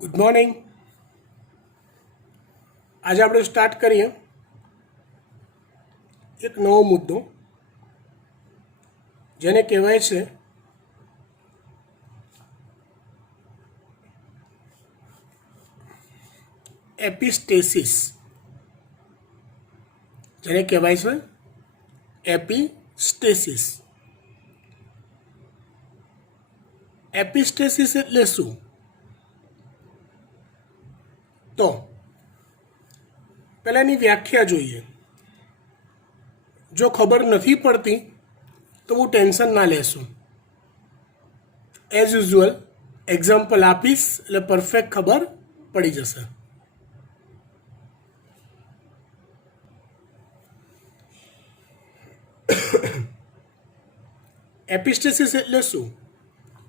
Good morning. આજે આપણે start કરીએ એક નવો મુદ્દો જેને કહેવાય છે એપિસ્ટેસિસ. જેને કહેવાય છે એપિસ્ટેસિસ. એપિસ્ટેસિસ એટલે શું? તો પહેલાં એની વ્યાખ્યા જોઈએ. જો ખબર નથી પડતી તો હું ટેન્શન ના લેશું. એઝ યુઝ્યુઅલ એક્ઝામ્પલ આપીશ એટલે પરફેક્ટ ખબર પડી જશે. એપિસ્ટેસિસ એટલે શું?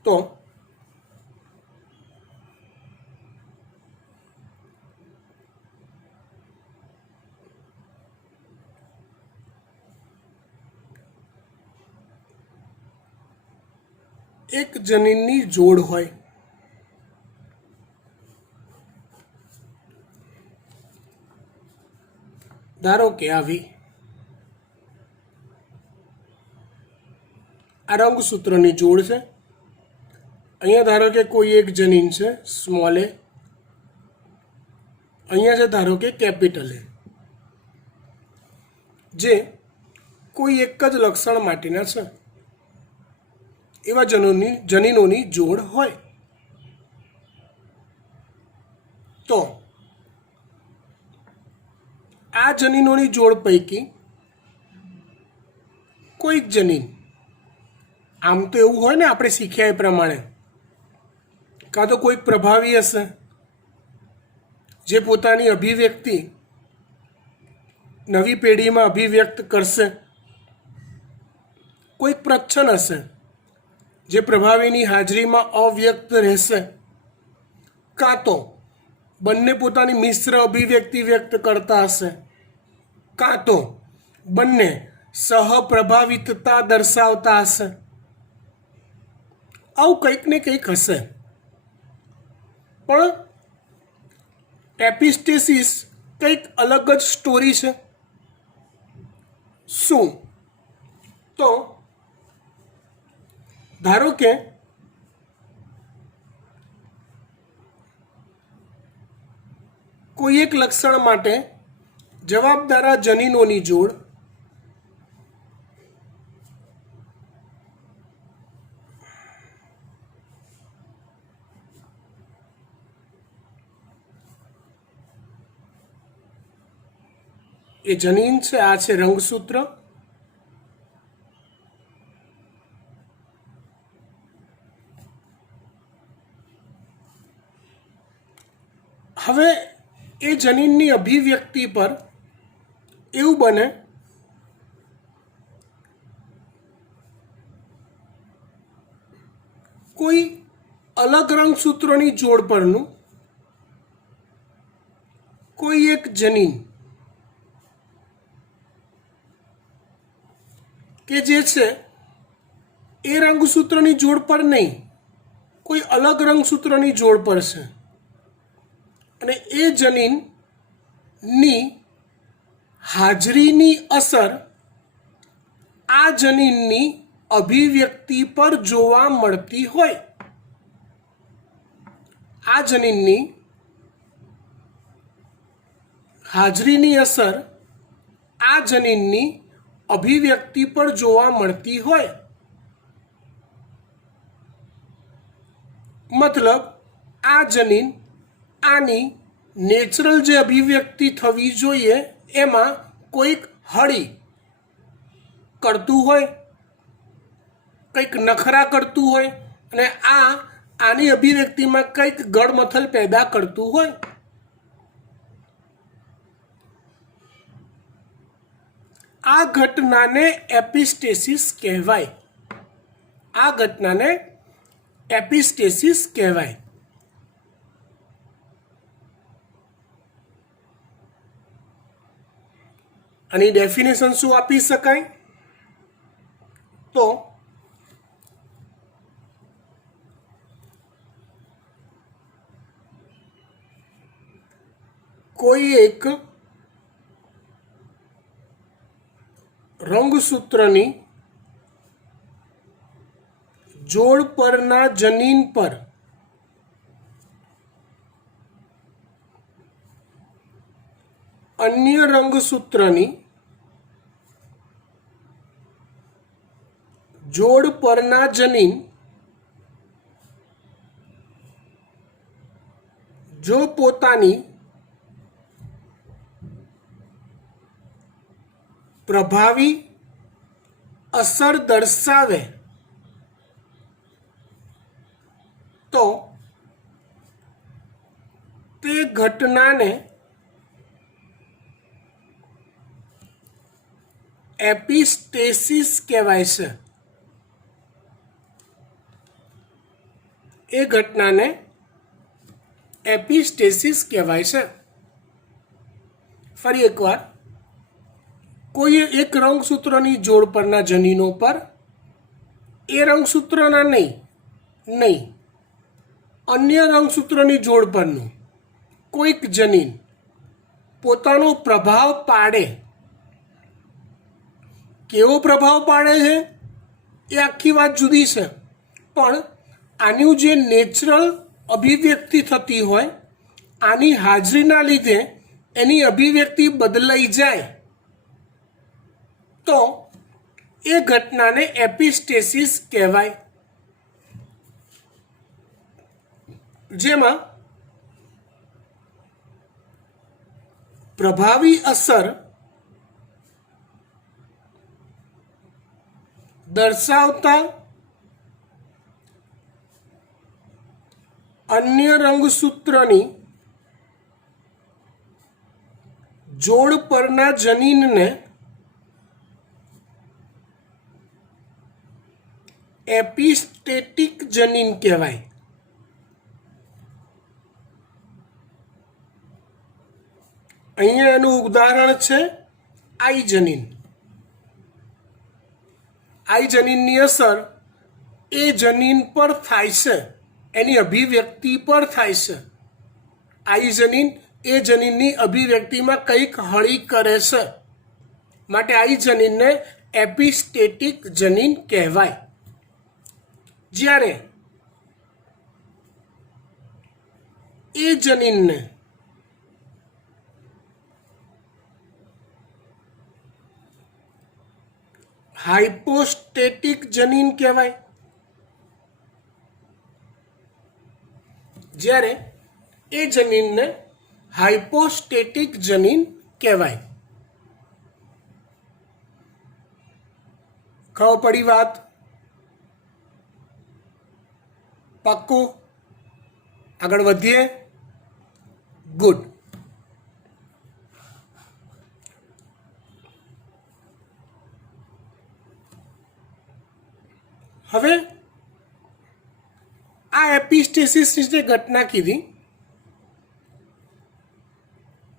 તો એક જનીનની જોડ હોય, ધારો કે આવી આ રંગસૂત્રની જોડ છે. અહીંયા ધારો કે કોઈ એક જનીન છે સ્મોલ એ, અહીંયા છે ધારો કે કેપિટલ એ, જે કોઈ એક જ લક્ષણ માટેના છે. એવા જનીનોની જોડ હોય તો આ જનીનોની જોડ પૈકી કોઈક જનીન, આમ તો એવું હોય ને આપણે શીખ્યા એ પ્રમાણે, કાં તો કોઈક પ્રભાવી હશે જે પોતાની અભિવ્યક્તિ નવી પેઢીમાં અભિવ્યક્ત કરશે, કોઈક પ્રચ્છન્ન હશે જે પ્રભાવીની હાજરીમાં અવ્યક્ત રહેશે, કાં તો બંને પોતાની મિશ્ર અભિવ્યક્તિ વ્યક્ત કરતા હશે, કાં તો બંને સહપ્રભાવિતતા દર્શાવતા હશે. આવું કંઈક ને કંઈક હશે. પણ એપિસ્ટેસિસ કંઈક અલગ જ સ્ટોરી છે. શું? તો ધારો કે કોઈ એક લક્ષણ માટે જવાબદાર જનીનોની જોડ એ જનીન છે. આ છે રંગસૂત્ર. હવે એ જનીનની અભિવ્યક્તિ પર એવું બને કોઈ અલગ રંગસૂત્રોની જોડ પરનું કોઈ એક જનીન કે જે છે એ રંગસૂત્રની જોડ પર નહીં, કોઈ અલગ રંગસૂત્રની જોડ પર છે, અને એ જનીનની હાજરીની અસર આ જનીનની અભિવ્યક્તિ પર જોવા મળતી હોય. આ જનીનની હાજરીની અસર આ જનીનની અભિવ્યક્તિ પર જોવા મળતી હોય. મતલબ આ જનીન આની નેચરલ જે અભિવ્યક્તિ થવી જોઈએ એમાં કોઈક હળી કરતું હોય, કંઈક નખરા કરતું હોય, અને આની અભિવ્યક્તિમાં કંઈક ગળમથલ પેદા કરતું હોય. આ ઘટનાને એપિસ્ટેસિસ કહેવાય. આ ઘટનાને એપિસ્ટેસિસ કહેવાય. આની ડેફિનેશન શું આપી શકાય? તો કોઈ એક રંગસૂત્રની જોડ પરના જનીન પર અન્ય રંગસૂત્રની જોડ પરના જનીન જો પોતાની પ્રભાવી અસર દર્શાવે તો તે ઘટનાને એપિસ્ટેસિસ કહેવાય છે. એ ઘટનાને એપિસ્ટેસિસ કહેવાય છે. ફરી એકવાર, કોઈ એક રંગસૂત્રની જોડ પરના જનીનો પર એ રંગસૂત્રના નહીં અન્ય રંગસૂત્રની જોડ પરનું કોઈક જનીન પોતાનો પ્રભાવ પાડે. કેવો પ્રભાવ પાડે છે એ આખી વાત જુદી છે, પણ આનું જે નેચરલ અભિવ્યક્તિ થતી હોય, આની હાજરીના લીધે એની અભિવ્યક્તિ બદલાઈ જાય તો એ ઘટનાને એપિસ્ટેસિસ કહેવાય. જેમાં પ્રભાવી અસર દર્શાવતા અન્ય રંગસૂત્રની જોડ પરના જનીનને એપિસ્ટેટિક જનીન કહેવાય. અહીંયા એનું ઉદાહરણ છે આઈ જનીન. આઈ જનીનની અસર એ જનીન પર થાય છે, એની અભિવ્યક્તિ પર થાય છે. આઈ જનીન એ જનીનની અભિવ્યક્તિમાં કંઈક હળી કરે છે, માટે આઈ જનીનને એપિસ્ટેટિક જનીન કહેવાય. જ્યારે એ જનીનને હાઇપોસ્ટેટિક જનીન કહેવાય. જ્યારે એ જનીનને હાઇપોસ્ટેટિક જનીન કહેવાય. ખબર પડી વાત? પાક્કું? આગળ વધીએ. ગુડ. હવે આ એપિસ્ટેસિસની જે ઘટના કીધી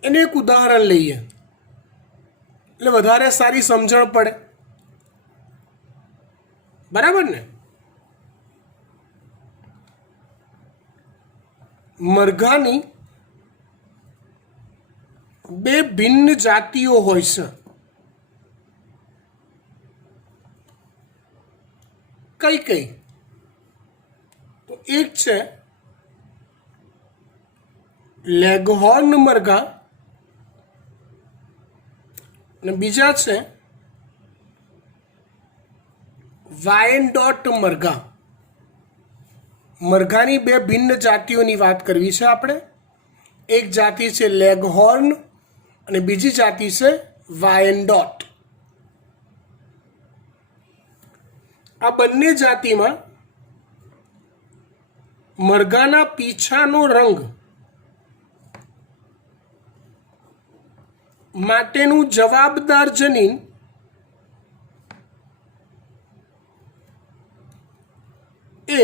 એને એક ઉદાહરણ લઈએ એટલે વધારે સારી સમજણ પડે. બરાબર ને? મરઘાની બે ભિન્ન જાતિઓ હોય છે. કઈ કઈ? તો એક છે લેગહોર્ન મરઘા અને બીજા છે વાયનડોટ મરઘા. મરઘાની બે ભિન્ન જાતિઓની વાત કરવી છે આપણે. એક જાતિ છે લેગહોર્ન અને બીજી જાતિ છે વાયનડોટ. આ બંને જાતિમાં મરઘાના પીછાનો રંગ માટેનું જવાબદાર જનીન એ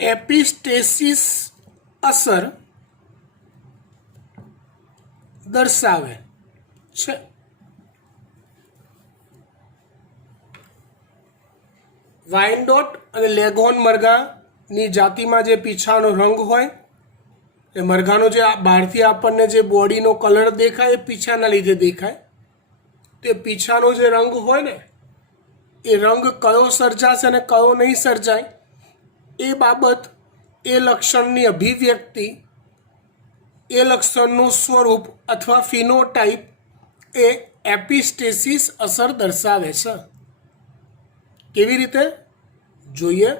એપિસ્ટેસિસ અસર દર્શાવે છે. વાયનડોટ અને લેગહોર્ન મરઘાની જાતિમાં જે પીછાનો રંગ હોય એ મરઘાનો જે બહારથી આપણને જે બોડીનો કલર દેખાય એ પીછાના લીધે દેખાય. તે પીછાનો જે રંગ હોય ને એ રંગ કયો સર્જાશે અને કયો નહીં સર્જાય એ બાબત, એ લક્ષણની અભિવ્યક્તિ, એ લક્ષણનું સ્વરૂપ અથવા ફિનોટાઇપ એ એપિસ્ટેસિસ અસર દર્શાવે છે. કેવી રીતે જોઈએ?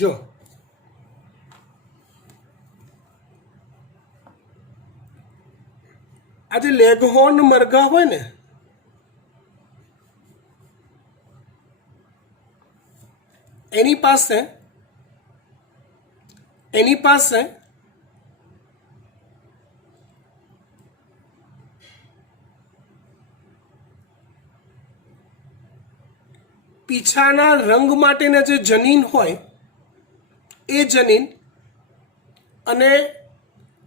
જો આ જે લેગહોર્ન મરઘા હોય ને એની પાસે પીછાના રંગ માટેના જે જનીન હોય એ જનીન અને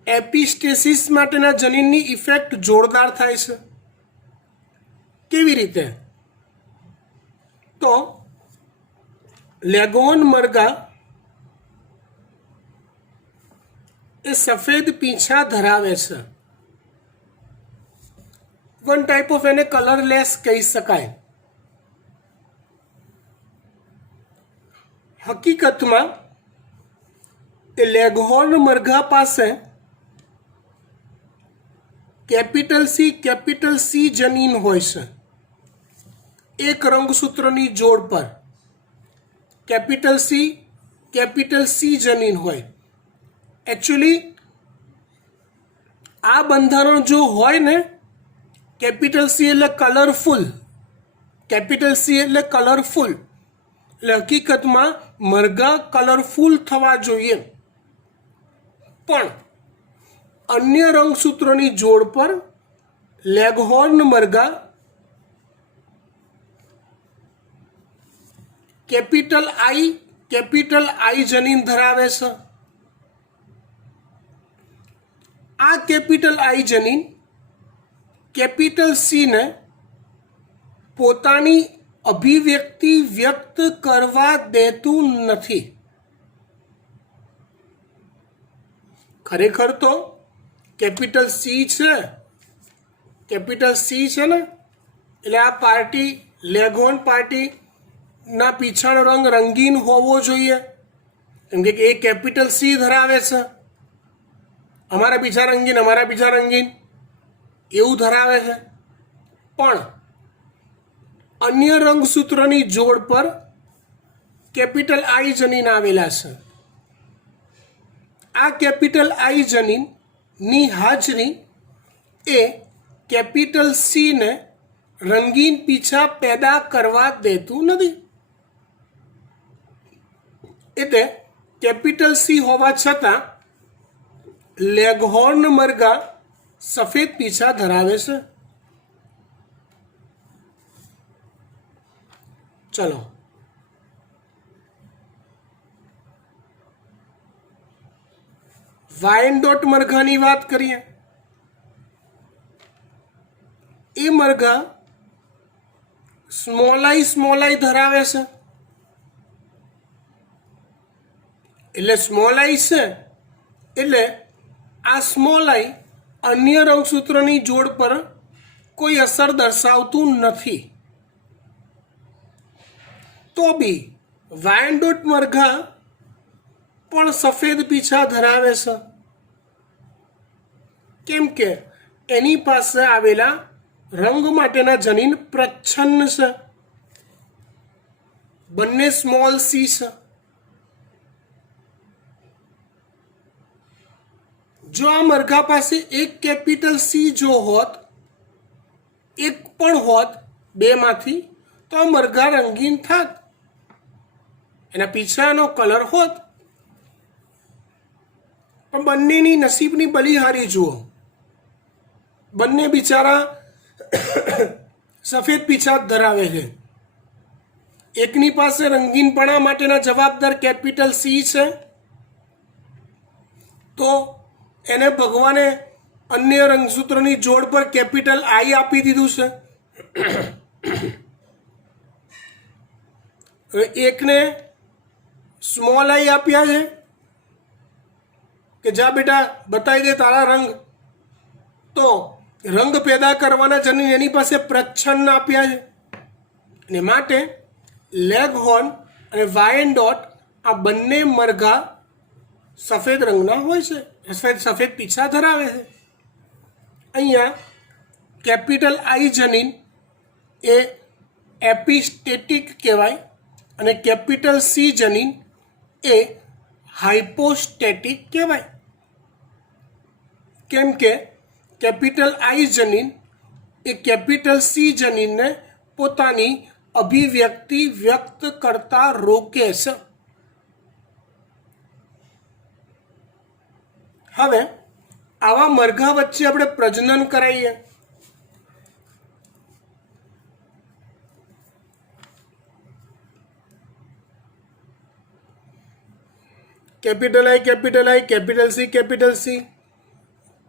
એપિસ્ટેસિસ માટેના જનીનની ઇફેક્ટ જોરદાર થાય છે. કેવી રીતે? તો લેગહોર્ન મરઘા એ સફેદ પીંછા ધરાવે છે. વન ટાઈપ ઓફ એને કલરલેસ કહી શકાય. હકીકતમાં એ લેગહોર્ન મરઘા પાસે કેપિટલ સી જનીન હોય છે. એક રંગસૂત્રની જોડ પર કેપિટલ સી જનીન હોય. એકચ્યુઅલી આ બંધારણ જો હોય ને, કેપિટલ સી એટલે કલરફુલ, કેપિટલ સી એટલે કલરફુલ, એટલે હકીકતમાં મરઘા કલરફુલ થવા જોઈએ. પણ અન્ય રંગસૂત્રોની જોડ પર લેગહોર્ન મરઘા કેપિટલ આઈ જનીન ધરાવે છે. આ કેપિટલ આઈ જનીન કેપિટલ સીને પોતાની અભિવ્યક્તિ વ્યક્ત કરવા દેતું નથી. ખરેખર તો કેપિટલ સી છે ને, એટલે આ પાર્ટી લેગહોર્ન પાર્ટીના પીછાનો રંગ રંગીન હોવો જોઈએ, કેમ કે એ કેપિટલ સી ધરાવે છે. અમારા પીછા રંગીન એવું ધરાવે છે. પણ અન્ય રંગસૂત્રની જોડ પર કેપિટલ આઈ જનીન આવેલા છે. આ કેપિટલ આઈ જનીનની હાજરી એ કેપિટલ સીને રંગીન પીછા પેદા કરવા દેતું નથી. એટલે કેપિટલ સી હોવા છતાં લેગહોર્ન મરઘા સફેદ પીછા ધરાવે છે. ચલો વાયનડોટ મરઘાની વાત કરીએ. એ મરઘા સ્મોલ આઈ ધરાવે છે. એટલે સ્મોલ આઈ છે એટલે આ સ્મોલ આઈ અન્ય રંગસૂત્રની જોડ પર કોઈ અસર દર્શાવતું નથી. તો બી વાયનડોટ મરઘા પણ સફેદ પીછા ધરાવે છે, કેમ કે એની પાસે આવેલા રંગ માટેના જનીન પ્રચ્છન્ન છે. બંને સ્મોલ સી છે. જો આ મરઘા પાસે એક કેપિટલ સી જો હોત, એક પણ હોત બેમાંથી, તો આ મરઘા રંગીન થાત, એના પીછાનો કલર હોત. પણ બંનેની નસીબની બલિહારી જુઓ. બંને બિચારા સફેદ પીછા ધરાવે છે. એકની પાસે રંગીનપણા માટેના જવાબદાર કેપિટલ સી છે, તો એને ભગવાને અન્ય રંગસૂત્રોની જોડ પર કેપિટલ આઈ આપી દીધું છે. હવે એકને સ્મોલ આઈ આપ્યા છે કે જા બેટા બતાવી દે તારા રંગ. તો રંગ પેદા કરવાના જનીન એની પાસે પ્રચ્છન્ન આપ્યા છે, અને માટે લેગહોર્ન અને વાયનડોટ આ બંને મરઘા સફેદ રંગના હોય છે, સફેદ પીછા ધરાવે છે. અહીંયા કેપિટલ આઈ જનીન એ એપિસ્ટેટિક કહેવાય અને કેપિટલ સી જનીન એ હાઇપોસ્ટેટિક કહેવાય. કેમ કે કેપિટલ આઈ જનીન એ કેપિટલ સી જનીનને પોતાની અભિવ્યક્તિ વ્યક્ત કરતા રોકે છે. હવે આવા મરઘા વચ્ચે આપણે પ્રજનન કરાવીએ. કેપિટલ આઈ કેપિટલ સી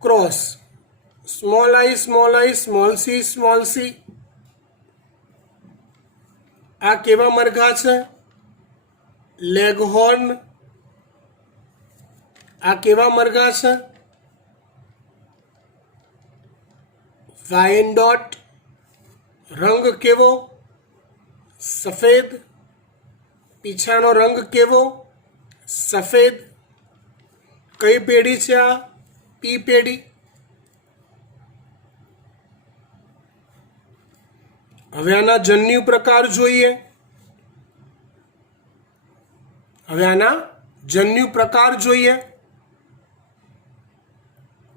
ક્રોસ, સ્મોલ આઈ સ્મોલ સી. આ કેવા મરઘા છે? લેગહોર્ન. આ કેવા મરઘા છે? વાયનડોટ. રંગ કેવો? સફેદ. પીછાનો રંગ કેવો? સફેદ. કઈ પેઢી છે આ? પી પેઢી. હવે આના જન્યુ પ્રકાર જોઈએ.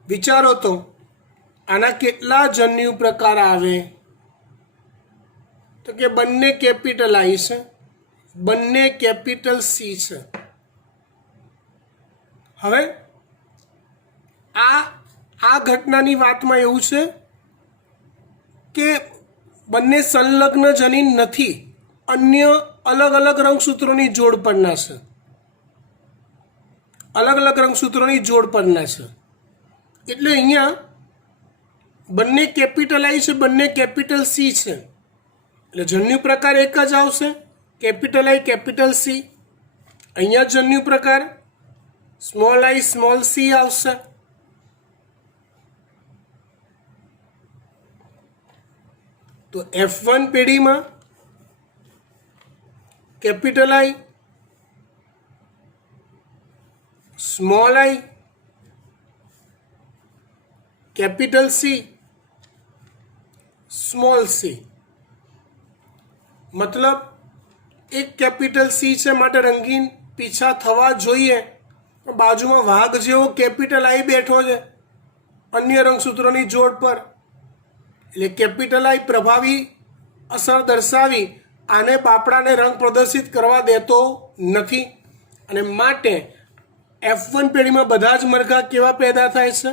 વિચારો તો આના કેટલા જન્યુ પ્રકાર આવે? તો કે બંને કેપિટલ આઈ છે, બંને કેપિટલ સી છે. હવે આ ઘટનાની વાતમાં એવું છે કે બંને સંલગ્ન જનીન નથી, અન્ય અલગ અલગ રંગસૂત્રોની જોડ પરના છે, એટલે અહીંયા બંને કેપિટલ આઈ છે, બંને કેપિટલ સી છે, એટલે જન્યુ પ્રકાર એક જ આવશે, કેપિટલ આઈ કેપિટલ સી. અહીંયા જન્યુ પ્રકાર સ્મોલ આઈ સ્મોલ સી આવશે. તો F1 પેઢીમાં કેપિટલ આઈ સ્મોલ આઈ કેપિટલ સી સ્મોલ સી. મતલબ એક કેપિટલ સી છે માટે રંગીન પીછા થવા જોઈએ, બાજુમાં વાઘ જેવો કેપિટલ આઈ બેઠો છે અન્ય રંગસૂત્રોની જોડ પર, એટલે કેપિટલ આઈ પ્રભાવી અસર દર્શાવી આને બાપડાને રંગ પ્રદર્શિત કરવા દેતો નથી, અને માટે F1 પેઢીમાં બધા જ મરઘા કેવા પેદા થાય છે?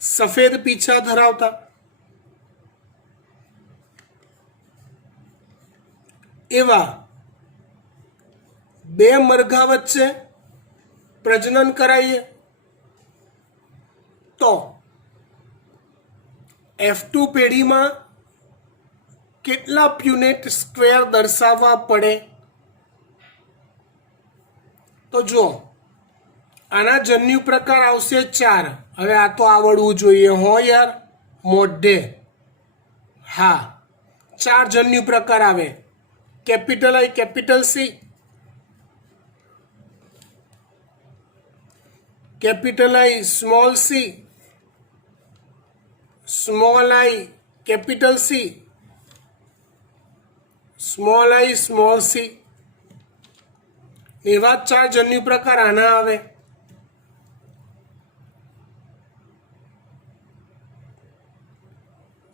સફેદ પીછા ધરાવતા. એવા બે મરઘા વચ્ચે પ્રજનન કરાવીએ તો F2 પેઢીમાં કેટલા પ્યુનેટ સ્ક્વેર દર્શાવવા પડે? તો જો આના જન્યુ પ્રકાર આવશે 4. હવે આ તો આવડવું જોઈએ હો યાર, મોઢે. હા, 4 જન્યુ પ્રકાર આવે. કેપિટલ આઈ કેપિટલ સી, કેપિટલ આઈ સ્મોલ સી, સ્મોલ આઈ કેપિટલ સી, સ્મોલ આઈ સ્મોલ સી. એવા 4 જન્યુ પ્રકાર આના આવે.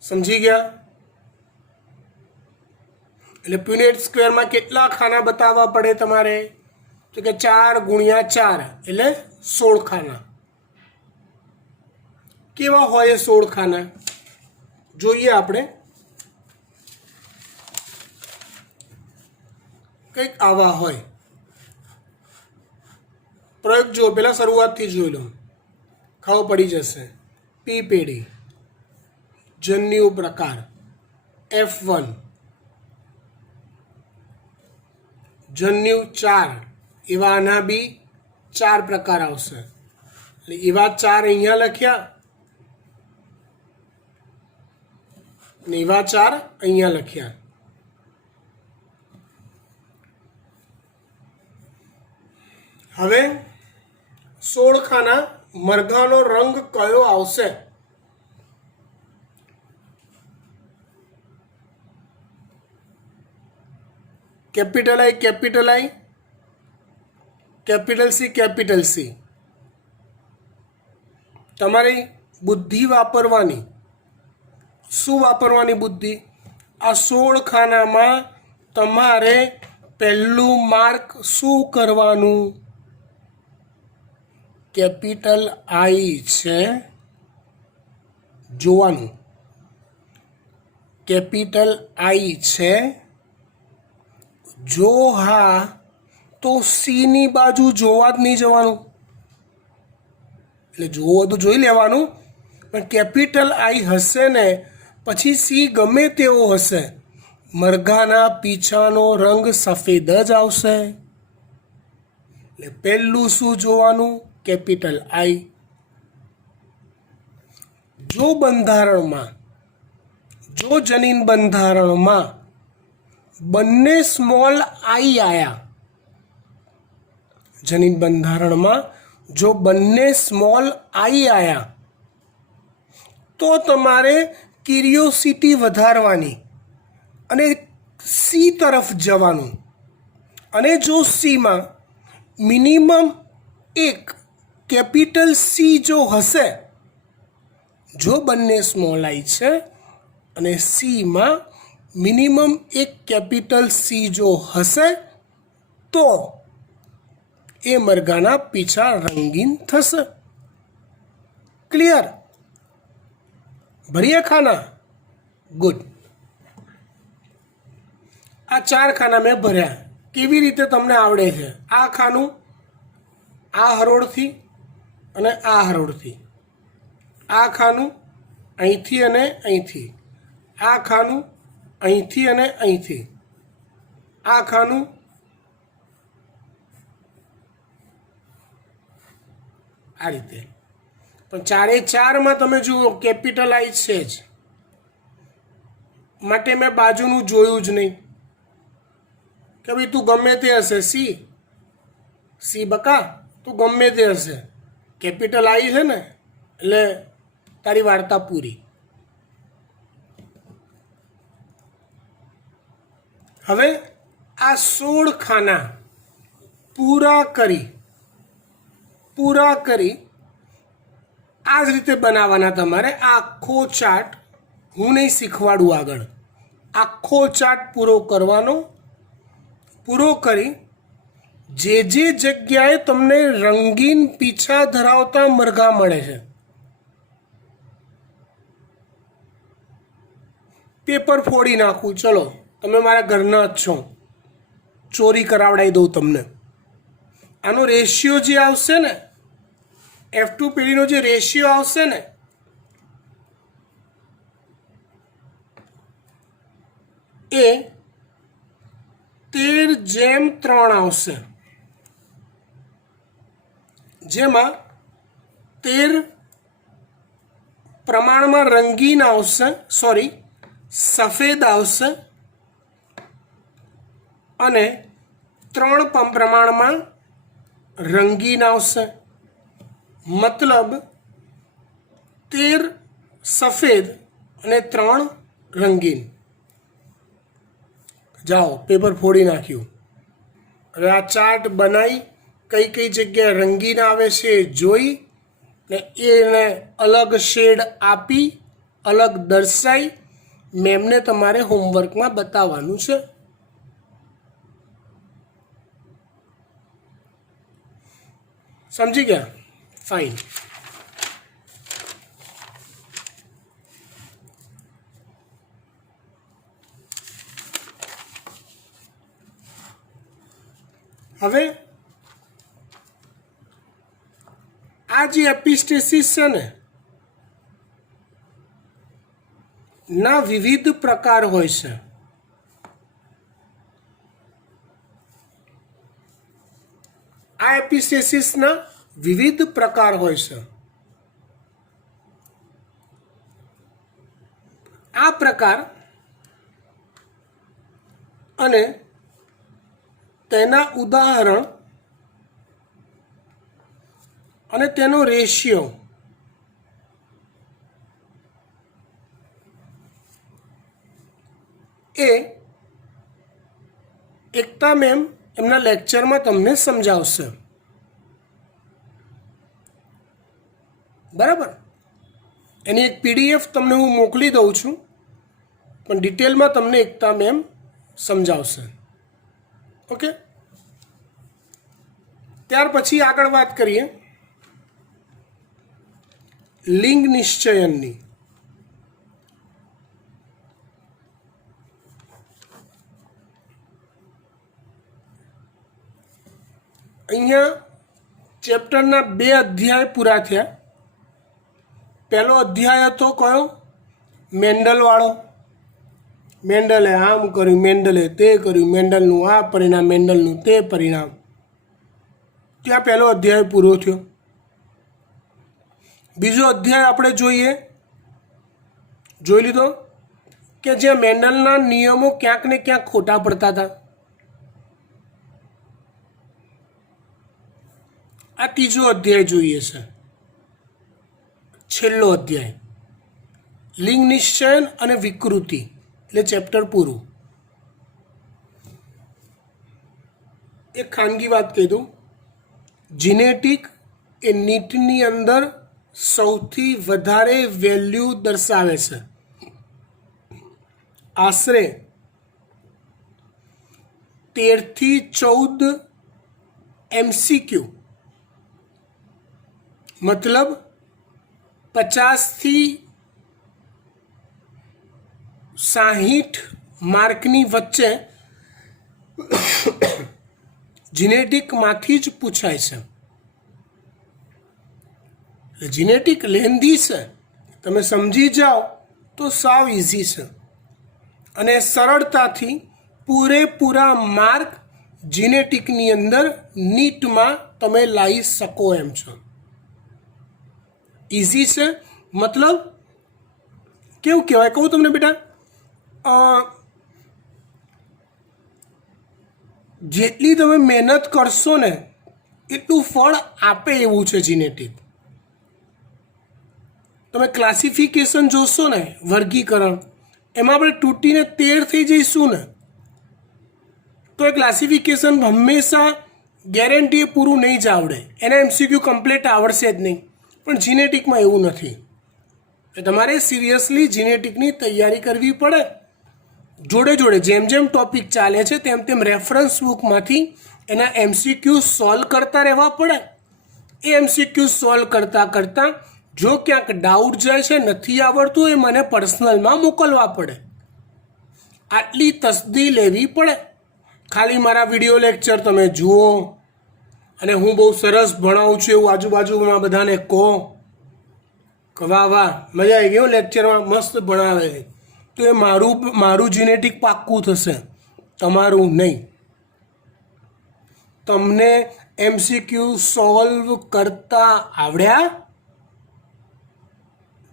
સમજી ગયા? એટલે પ્યુનેટ સ્ક્વેરમાં કેટલા ખાના બતાવવા પડે તમારે? તો કે 4 ગુણ્યા 4 એટલે 16 ખાના. કેવા હોય 16 ખાના જોઈએ આપણે. કંઈક આવા હોય. પ્રયોગ જો પહેલાં શરૂઆતથી જોઈ લો, ખબર પડી જશે. પી પેઢી, જન્યુ પ્રકાર F1, જન્યુ 4, એવા આના બી 4 પ્રકાર આવશે. એટલે એવા 4 અહીંયા લખ્યા ને એવા 4 અહીંયા લખ્યા. હવે 16 ખાના મરઘાનો રંગ કયો આવશે? કેપિટલ આઈ, કેપિટલ આઈ, કેપિટલ સી, કેપિટલ સી. તમારી બુદ્ધિ વાપરવાની. શું વાપરવાની બુદ્ધિ? આ 16 ખાનામાં તમારે પહેલું માર્ક શું કરવાનું? કેપિટલ આઈ છે જોવાનું. કેપિટલ આઈ છે, જો હા તો સીની બાજુ જોવા જ નહીં જવાનું. એટલે જોવો તો જોઈ લેવાનું, પણ કેપિટલ આઈ હશે ને પછી સી ગમે તેવો હશે, મરઘાના પીછાનો રંગ સફેદ જ આવશે. એટલે પહેલું શું જોવાનું? કેપિટલ આઈ. જો બંધારણમાં, જો જનીન બંધારણમાં બંને સ્મોલ આઈ આયા, જનીન બંધારણમાં જો બંને સ્મોલ આઈ આયા તો તમારે ક્યુરિયોસિટી વધારવાની અને સી તરફ જવાનું. અને જો સીમાં મિનિમમ એક કેપિટલ સી જો હશે, જો બંને સ્મોલ આઈ છે અને સીમાં મિનિમમ એક કેપિટલ સી જો હશે તો એ મરઘાના પીછા રંગીન થશે. ક્લિયર? ભરીએ ખાના? ગુડ. આ 4 ખાના મેં ભર્યા. કેવી રીતે તમને આવડે છે? આ ખાનું આ હરોળથી અને આ હરોળથી, આ ખાનું અહીંથી અને અહીંથી, આ ખાનું અહીંથી અને અહીંથી, આ ખાનું આ રીતે. પણ 4 તમે જુઓ કેપિટલ આઈ છે જ, માટે મેં બાજુનું જોયું જ નહીં કે ભાઈ તું ગમે તે હશે. સી બકા તું ગમે તે હશે, કેપિટલ આઈ છે ને એટલે તારી વાર્તા પૂરી. હવે આ 16 ખાના પૂરા કરી આ જ રીતે બનાવવાના તમારે. આ આખો ચાર્ટ હું નહીં શીખવાડું આગળ. આખો ચાર્ટ પૂરો કરવાનો. પૂરો કરી જે જગ્યાએ તમને રંગીન પીછા ધરાવતા મરઘા મળે છે, પેપર ફોડી નાખું. ચલો, તમે મારા ઘરના જ છો, ચોરી કરાવડાવી દઉં તમને. આનો રેશિયો જે આવશે ને, F2 પેઢીનો જે રેશિયો આવશે ને, એ 13:3 આવશે. જેમાં 13 પ્રમાણમાં રંગીન આવશે, સફેદ આવશે, અને 3 પ્રમાણમાં રંગીન આવશે. મતલબ 13 સફેદ અને 3 રંગીન. જાઓ, પેપર ફોડી નાખ્યું. હવે આ ચાર્ટ બનાવી કઈ કઈ જગ્યાએ રંગીન આવે છે એ જોઈ ને એને અલગ શેડ આપી, અલગ દર્શાવી મેમને તમારે હોમવર્કમાં બતાવવાનું છે. સમજી ગયા? ફાઇન. હવે આ જે એપિસ્ટેસિસ છે ને ના વિવિધ પ્રકાર હોય છે. આ એપિસ્ટેસિસના વિવિધ પ્રકાર હોય છે. આ પ્રકાર અને તેના ઉદાહરણ અને તેનો રેશિયો એ એકતા મેમ એમના લેક્ચરમાં તમને સમજાવશે. બરાબર? એની એક PDF તમને હું મોકલી દઉં છું, પણ ડિટેલમાં તમને એકતા મેમ સમજાવશે. ઓકે, ત્યાર પછી આગળ વાત કરીએ લિંગ નિશ્ચયનની. અહીંયા ચેપ્ટરના 2 અધ્યાય પૂરા થયા. પહેલો અધ્યાય હતો કયો? મેન્ડલવાળો. મેન્ડલે આમ કર્યું, મેન્ડલે તે કર્યું, મેન્ડલનું આ પરિણામ, મેન્ડલનું તે પરિણામ. ત્યાં પહેલો અધ્યાય પૂરો થયો. બીજો અધ્યાય આપણે જોઈ લીધો કે જ્યાં મેન્ડલના નિયમો ક્યાંક ને ક્યાંક ખોટા પડતા હતા. આ ત્રીજો અધ્યાય જોઈએ છે, છેલ્લો અધ્યાય, લિંગ નિશ્ચયન અને વિકૃતિ, એટલે ચેપ્ટર પૂરું. એક ખાનગી વાત કહી દઉં, જીનેટિક એ નીટની અંદર સૌથી વધારે વેલ્યુ દર્શાવે છે. આશરે 13 થી 14 MCQ, મતલબ 50 થી 60 માર્કની વચ્ચે જીનેટિકમાંથી જ પૂછાય છે. જીનેટિક લેન્ધી છે, તમે સમજી જાઓ તો સાવ ઇઝી છે અને સરળતાથી પૂરેપૂરા માર્ક જીનેટિકની અંદર નીટમાં તમે લાવી શકો એમ છો. ઇઝી છે મતલબ કેવું કહેવાય કહું તમને બેટા, જેટલી તમે મહેનત કરશો ને એટલું ફળ આપે એવું છે જીનેટિક. તમે ક્લાસિફિકેશન જોશો ને, વર્ગીકરણ, એમાં આપણે તૂટીને 13 થઈ જઈશું ને તો એ ક્લાસિફિકેશન હંમેશા ગેરંટી પૂરું નહીં જ આવડે, એના MCQ કમ્પ્લીટ આવડશે જ નહીં. પણ જીનેટિકમાં એવું નથી. તમારે સિરિયસલી જીનેટિકની તૈયારી કરવી પડે. જોડે જોડે જેમ જેમ ટોપિક ચાલે છે તેમ તેમ રેફરન્સ બુકમાંથી એના MCQ સોલ્વ કરતા રહેવા પડે. એ MCQ સોલ્વ કરતાં જો ક્યાંક ડાઉટ જાય છે, નથી આવડતું, એ મને પર્સનલમાં મોકલવા પડે. આટલી તસદી લેવી પડે. ખાલી મારા વિડીયો લેક્ચર તમે જુઓ અને હું બહુ સરસ ભણાવું છું એવું આજુબાજુમાં બધાને કહો કે વાહ વાહ મજા આવી ગઈ, લેક્ચરમાં મસ્ત ભણાવે છે, તો એ મારું જીનેટિક પાક્કું થશે, તમારું નહીં. તમને MCQ સોલ્વ કરતા આવડ્યા?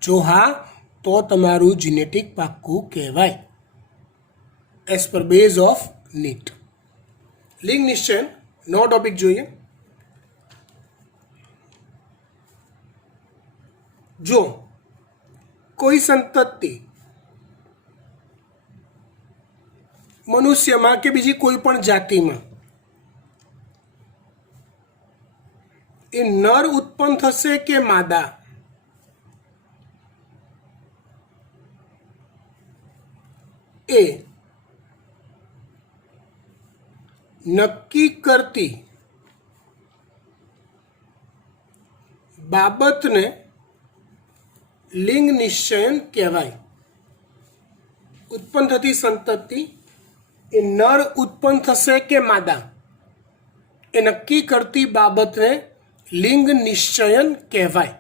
જો હા તો તમારું જીનેટિક પાક્કું કહેવાય as per base of NEET. લિંગ નિશ્ચયન નો ટોપિક જોઈએ. જો કોઈ સંતતિ મનુષ્યમાં કે બીજી કોઈ પણ જાતિમાં એ નર ઉત્પન્ન થશે કે માદા, એ નક્કી કરતી બાબતને લિંગ નિશ્ચયન કહેવાય. ઉત્પન્ન થતી સંતતિ એ નર ઉત્પન્ન થશે કે માદા, એ નક્કી કરતી બાબતને લિંગ નિશ્ચયન કહેવાય.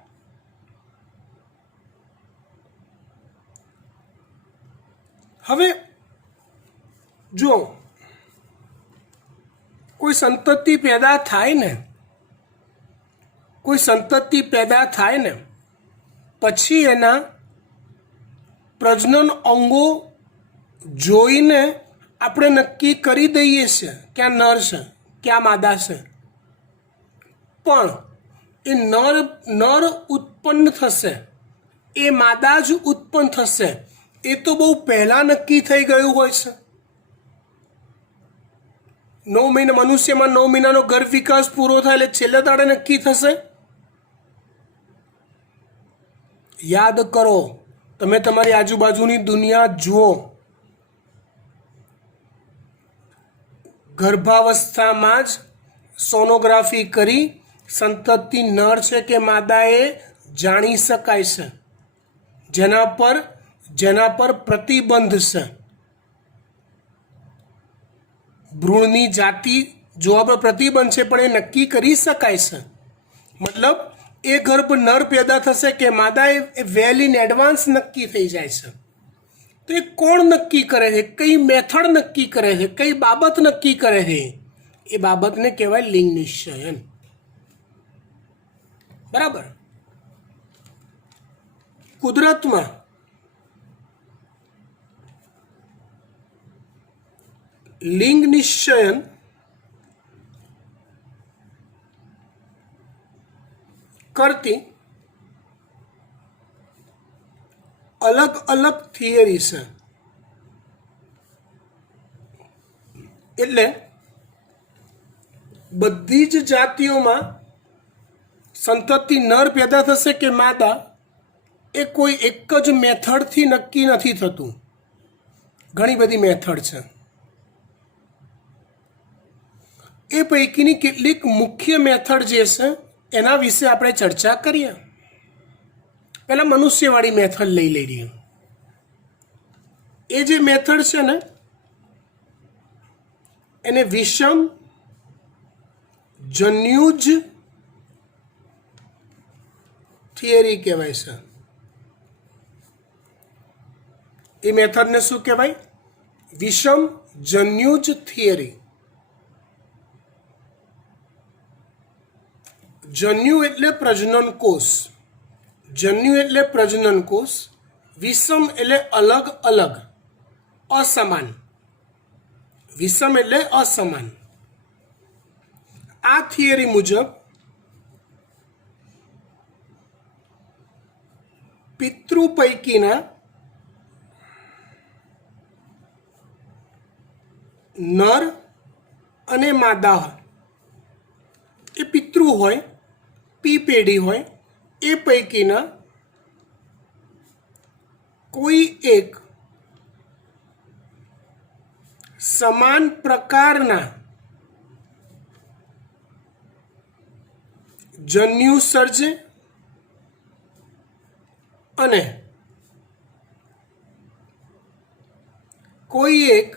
હવે જો કોઈ સંતતિ પેદા થાય ને પછી એના પ્રજનન અંગો જોઈને આપણે નક્કી કરી દઈએ છીએ કે આ નર છે કે આ માદા છે. પણ એ નર ઉત્પન્ન થશે, એ માદા જ ઉત્પન્ન થશે, એ તો બહુ પહેલાં નક્કી થઈ ગયું હોય છે. 9 મહિના મનુષ્યમાં 9 મહિનાનો ગર્ભ વિકાસ પૂરો થાય એટલે છેલ્લે દાડે નક્કી થશે. યાદ કરો, તમે તમારી આજુબાજુની દુનિયા જુઓ. ગર્ભાવસ્થામાં જ સોનોગ્રાફી કરી સંતતિ નર છે કે માદા એ જાણી શકાય છે, જેના પર પ્રતિબંધ છે. ભ્રૂણની જાતિ જોવા પર પ્રતિબંધ છે, પણ એ નક્કી કરી શકાય છે. મતલબ એ ગર્ભ નર પેદા થશે કે માદા એ વેલ ઇન એડવાન્સ નક્કી થઈ જાય છે. તો એ કોણ નક્કી કરે છે? કઈ મેથડ નક્કી કરે છે? કઈ બાબત નક્કી કરે છે? એ બાબતને કહેવાય લિંગ નિશ્ચયન. બરાબર. કુદરતમાં લિંગ નિશ્ચયન કરતી અલગ અલગ થિયરી છે. એટલે બધી જ જાતિઓમાં સંતતિ નર પેદા થશે કે માદા એ કોઈ એક જ મેથડથી નક્કી નથી થતું. ઘણી બધી મેથડ છે. એ પૈકીની કેટલીક મુખ્ય મેથડ જે છે એના વિશે આપણે ચર્ચા કરીએ. પહેલાં મનુષ્યવાળી મેથડ લઈ લઈએ. એ જે મેથડ છે ને એને વિષમ જન્યુજ થિયરી કહેવાય છે. એ મેથડને શું કહેવાય? વિષમ જન્યુજ થિયરી. જન્યુ એટલે પ્રજનન કોષ, વિષમ એટલે અલગ અલગ, અસમાન. વિષમ એટલે અસમાન. આ થિયરી મુજબ પિતૃ પૈકીના નર અને માદા એ પિતૃ હોય, પી પેઢી હોય, એ પૈકીના કોઈ એક સમાન પ્રકારના જન્યુ સર્જે અને કોઈ એક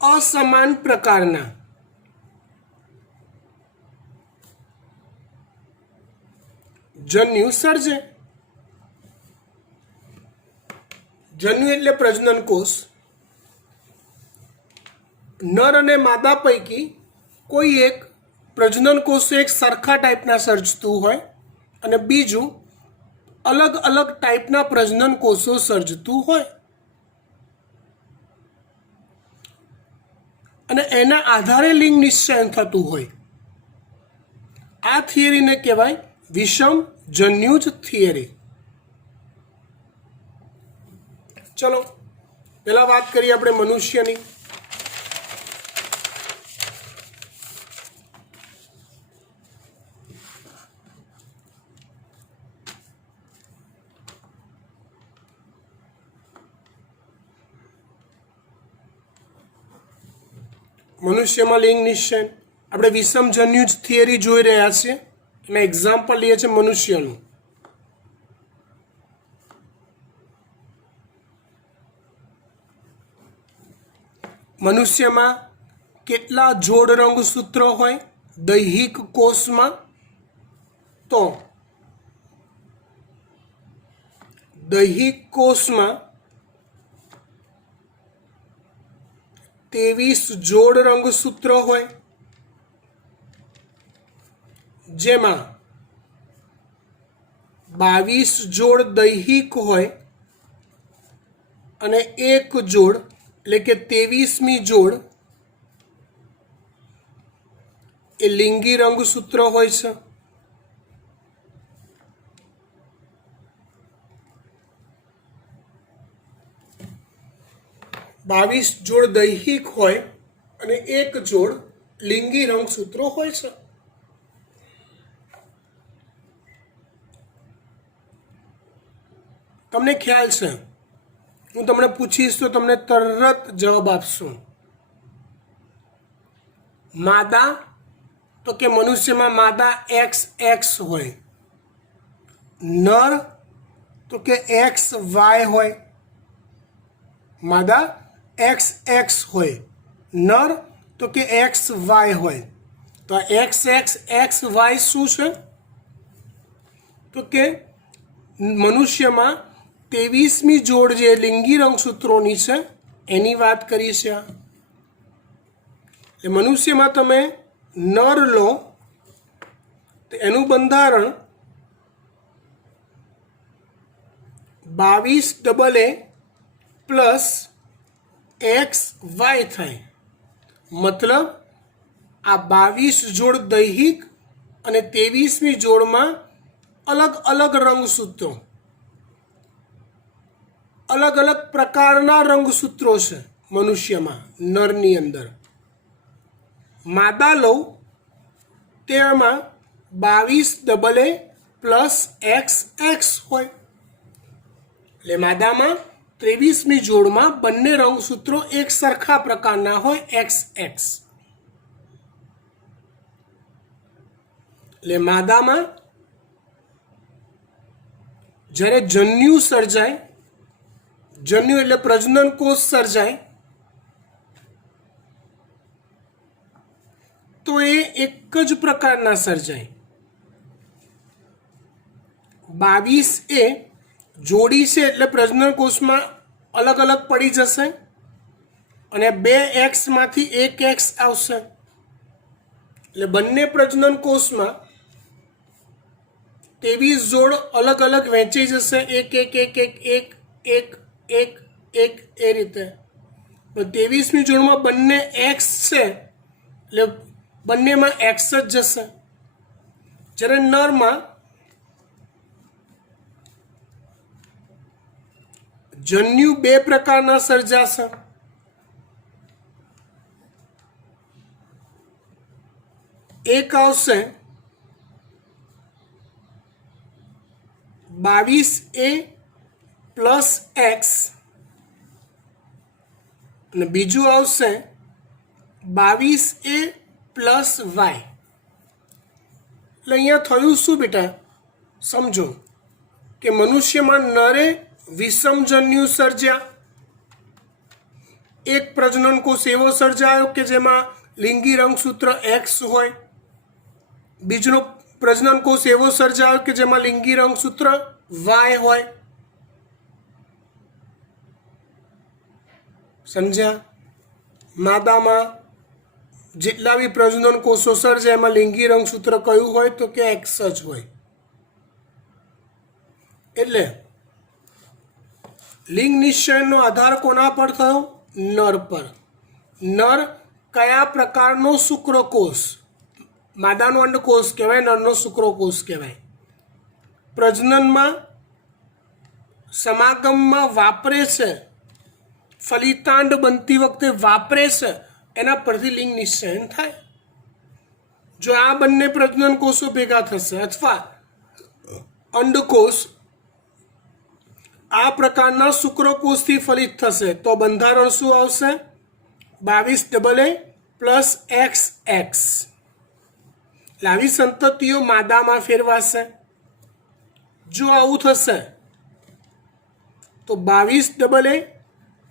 અસમાન પ્રકારના જન્યુ સર્જે. જન્યુ એટલે પ્રજનન કોષ. નર અને માદા પૈકી કોઈ એક પ્રજનન કોષ એક સરખા ટાઈપના સર્જતું હોય અને બીજું અલગ અલગ ટાઈપના પ્રજનન કોષો સર્જતું હોય અને એના આધારે લિંગ નિશ્ચયન થતું હોય. આ થિયરીને કહેવાય વિષમ જન્યુજ થિયરી. ચલો પહેલા વાત કરીએ આપણે મનુષ્યની. મનુષ્યમાં લિંગ નિશ્ચયન આપણે વિષમ જન્યુજ થિયરી જોઈ રહ્યા છીએ. એમાં એક્ઝામ્પલ લઈએ છીએ મનુષ્યનું. મનુષ્યમાં કેટલા જોડ રંગસૂત્રો હોય દૈહિક કોષમાં? તો દૈહિક કોષમાં 23 જોડ રંગસૂત્રો હોય, જેમાં 22 જોડ દૈહિક હોય અને એક જોડ એટલે કે 23મી જોડ એ લિંગી રંગસૂત્રો હોય છે. બાવીસ જોડ દૈહિક હોય અને એક જોડ લિંગી રંગસૂત્રો હોય છે. તમને ખ્યાલ છે, હું તમને પૂછીશ તો તમને તરત જવાબ આપશો. માદા તો કે મનુષ્યમાં માદા XX હોય, નર તો કે XY હોય. માદા XX હોય, નર તો કે XY હોય. તો XX XY શું છે? તો કે મનુષ્યમાં 23મી જોડ જે લિંગી રંગસૂત્રોની છે એની વાત કરી છે. એ મનુષ્યમાં તમે નર લો તો એનું બંધારણ 22AA પ્લસ XY થાય. મતલબ આ 22 જોડ દૈહિક અને 23મી જોડમાં અલગ અલગ રંગસૂત્રો, અલગ અલગ પ્રકારના રંગસૂત્રો છે મનુષ્યમાં, નરની અંદર. માદા લઉં તેમાં 22AA પ્લસ XX હોય. એટલે માદામાં 23મી જોડમાં બંને રંગસૂત્રો એક સરખા પ્રકારના હોય, XX. એટલે માદામાં જ્યારે જન્યુ સર્જાય, જન્યુ એટલે પ્રજનન કોષ સર્જાય, તો એ એક જ પ્રકારના સર્જાય. 22 એ જોડી છે એટલે પ્રજનન કોષમાં અલગ અલગ પડી જશે અને 2X માંથી 1X આવશે. એટલે બંને પ્રજનન કોષમાં 23 જોડ અલગ અલગ વહેંચાઈ જશે, એક એક એક એક એક એક એક એક એ રીતે. 23મી જોડમાં બંને X છે એટલે બંનેમાં X જ જશે. જ્યારે નરમાં જન્યુ બે પ્રકારના સર્જાશે. એક આવશે 22A પ્લસ X અને બીજું આવશે 22A પ્લસ Y. એટલે અહીંયા થયું શું બેટા? સમજો કે મનુષ્યમાં નરે વિષમજન્યુ સર્જ્યા. એક પ્રજનન કોષ એવો સર્જાયો કે જેમાં લિંગી રંગસૂત્ર X હોય, બીજો પ્રજનન કોષ એવો સર્જાયો કે જેમાં લિંગી રંગસૂત્ર Y હોય. સમજ્યા? માદામાં જેટલા બી પ્રજનન કોષો સર્જાય એમાં લિંગી રંગસૂત્ર કયું હોય? તો કે X જ હોય. એટલે લિંગ નિશ્ચયનો આધાર કોના પર થયો? નર પર. નર કયા પ્રકારનો શુક્રકોષ? માદાનો અંડકોષ કહેવાય, નરનો શુક્રકોષ કહેવાય. પ્રજનનમાં સમાગમમાં વાપરે છે, ફલિતાંડ બનતી વખતે વાપરે છે, એના પરથી લિંગ નિશ્ચયન થાય. જો આ બંને પ્રજનન કોષો ભેગા થશે અથવા અંડકોષ આ પ્રકારના શુક્રકોષથી ફલિત થશે તો બંધારણ શું આવશે? 22AA plus XX. એટલે આવી સંતતિઓ માદામાં ફેરવાશે. જો આવું થશે તો 22AA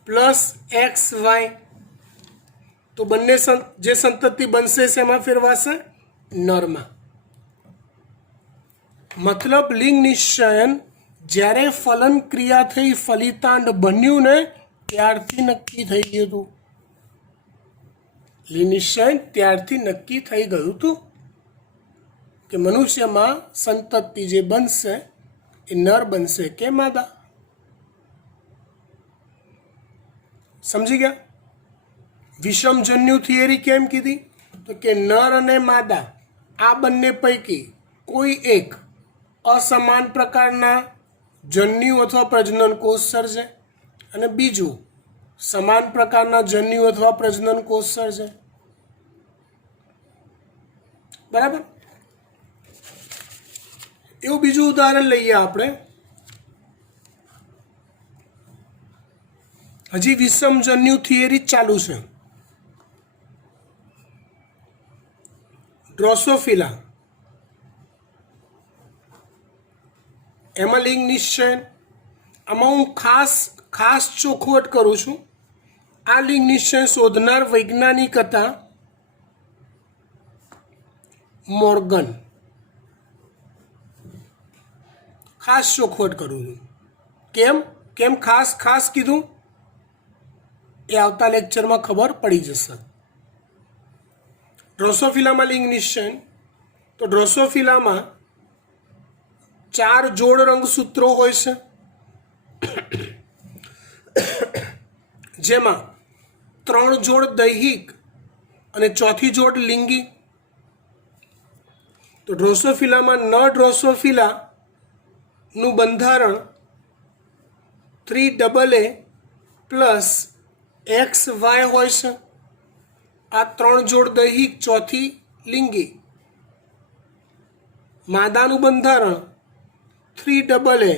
પ્લસ XY તો બંને જે સંતતિ બનશે શેમાં ફેરવાશે? નરમાં. મતલબ લિંગ નિશ્ચયન જ્યારે ફલન ક્રિયા થઈ, ફલિતાંડ બન્યું ને ત્યારથી નક્કી થઈ ગયું હતું. લિંગ નિશ્ચયન ત્યારથી નક્કી થઈ ગયું હતું કે મનુષ્યમાં સંતતિ જે બનશે એ નર બનશે કે માદા. સમજી ગયા? વિષમજન્યુ થિયરી કેમ કીધી? તો કે નર અને માદા આ બંને પૈકી કોઈ એક અસમાન પ્રકારના જન્યુ અથવા પ્રજનન કોષ સર્જે અને બીજું સમાન પ્રકારના જન્યુ અથવા પ્રજનન કોષ સર્જે. બરાબર? એવું બીજું ઉદાહરણ લઈએ આપણે. હજી વિષમજન્યુ થિયરી ચાલુ છે. ડ્રોસોફિલા, એમાં લિંગ નિશ્ચયન. આમાં હું ખાસ ચોખવટ કરું છું. આ લિંગ નિશ્ચયન શોધનાર વૈજ્ઞાનિક હતા મોર્ગન. ખાસ ચોખવટ કરું છું. કેમ ખાસ કીધું એ આવતા લેક્ચરમાં ખબર પડી જશે. ડ્રોસોફિલામાં લિંગ નિશ્ચયન. તો ડ્રોસોફિલામાં 4 જોડ રંગસૂત્રો હોય છે, જેમાં 3 જોડ દૈહિક અને ચોથી જોડ લિંગી. તો ડ્રોસોફિલામાં ડ્રોસોફિલાનું બંધારણ 3AA પ્લસ XY હોય છે. આ 3 જોડ દૈહિક, ચોથી લિંગી. માદાનું બંધારણ 3AA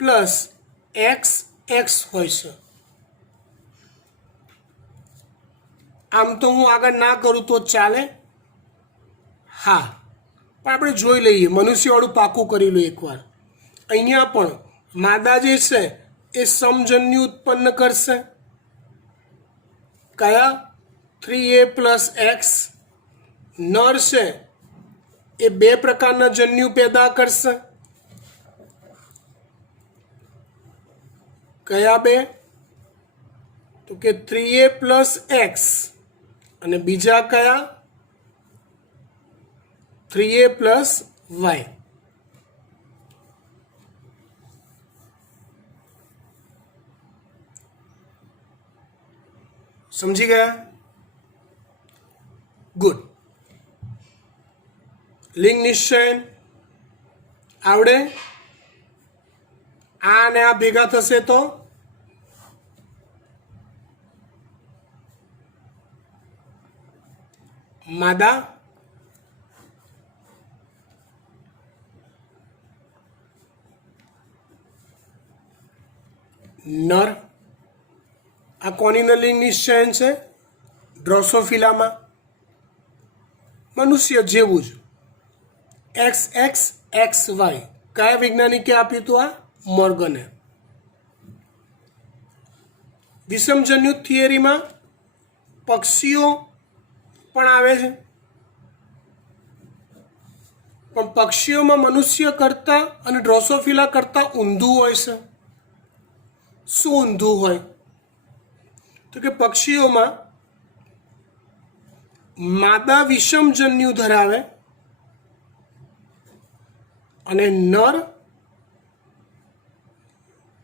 પ્લસ XX હોય છે. આમ તો હું આગળ ના કરું તો ચાલે? હા, પણ આપણે જોઈ લઈએ, મનુષ્યવાળું પાકું કરી લો એકવાર. અહીંયા પણ માદા જે છે એ સમજન્યુ ઉત્પન્ન કરશે. કયા? 3A plus X. નર છે એ 2 પ્રકારના જન્યુ પેદા કરશે. કયા 2? તો કે 3A પ્લસ X અને બીજા કયા? 3A plus Y. સમજી ગયા? ગુડ. લિંગ નિશ્ચયન આવડે? આ અને આ ભેગા થશે તો માદા. નર. આ કોની લિંગ નિશ્ચયન છે? ડ્રોસોફિલામાં. મનુષ્ય જેવું જ XXXY. કયા વૈજ્ઞાનિકે આપ્યું હતું? આ મોર્ગને. વિષમજન્યુ થિયરીમાં પક્ષીઓ પણ આવે છે, પણ પક્ષીઓમાં મનુષ્ય કરતાં અને ડ્રોસોફિલા કરતાં ઊંધું હોય છે. શું ઊંધું હોય? તો કે પક્ષીઓમાં માદા વિષમજન્યુ ધરાવે અને નર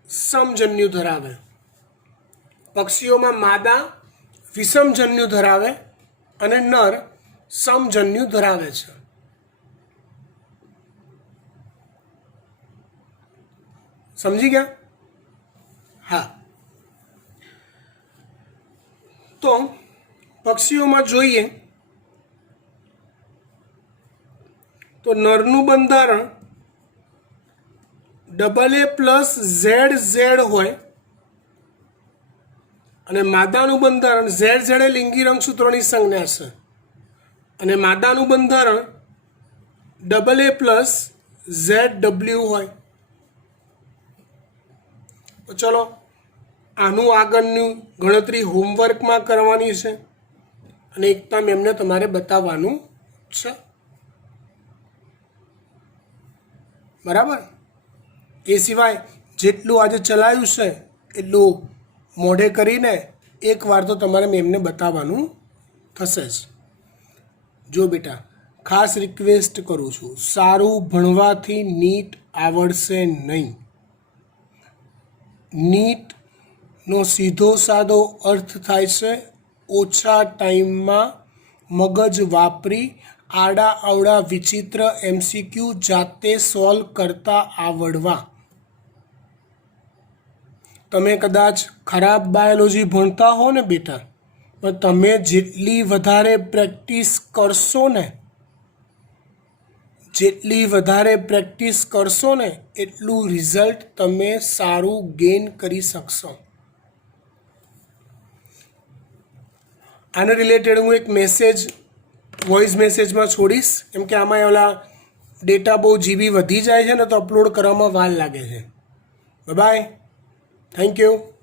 સમજન્યુ ધરાવે. પક્ષીઓમાં માદા વિષમજન્યુ ધરાવે અને નર સમજન્યુ ધરાવે છે. સમજી ગયા? હા. તો પક્ષીઓમાં જોઈએ તો નરનું બંધારણ AA પ્લસ ZZ હોય અને માદાનું બંધારણ ZZ એ લિંગી રંગસૂત્રોની સંજ્ઞા છે અને માદાનું બંધારણ AA પ્લસ ZW હોય. તો ચલો આનું આગળનું ગણતરી હોમવર્કમાં કરવાની છે. અને એકતા મેમને તમારે બતાવવાનું છે. બરાબર. એ સિવાય જેટલું આજે ચલાવ્યું છે એટલું મોઢે કરીને એકવાર તો તમારે મેમને બતાવવાનું થશે જ. જો બેટા, ખાસ રિક્વેસ્ટ કરું છું, સારું ભણવાથી નીટ આવડશે નહીં. નીટનો સીધો સાદો અર્થ થાય છે ઓછા ટાઈમમાં મગજ વાપરી આડા અવડા વિચિત્ર MCQ જાતે સોલ્વ કરતા આવડવા. તમે કદાચ ખરાબ બાયોલોજી ભણતા હો ને બેટા, પણ તમે જેટલી વધારે પ્રેક્ટિસ કરશો ને એટલું રિઝલ્ટ તમે સારું ગેઇન કરી શકશો. આને રિલેટેડ હું એક મેસેજ વોઇસ મેસેજમાં છોડીશ, કેમ કે આમાં ઓલા ડેટા બહુ GB વધી જાય છે ને, તો અપલોડ કરવામાં વાર લાગે છે. Bye, thank you.